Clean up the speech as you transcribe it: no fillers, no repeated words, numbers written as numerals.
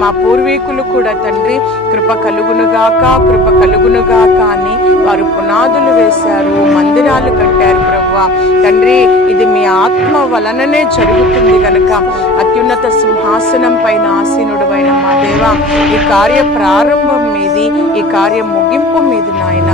మా పూర్వీకులు కూడా తండ్రి కృప కలుగునుగాక అని వారు పునాదులు వేశారు, మందిరాలు కట్టారు ప్రభువా. తండ్రి ఇది మీ ఆత్మ వలననే జరుగుతుంది గనుక అత్యున్నత సింహాసనం పైన ఆసీనుడైన మా దేవా, ఈ కార్య ప్రారంభం మీది, ఈ కార్య ముగింపు మీది నాయన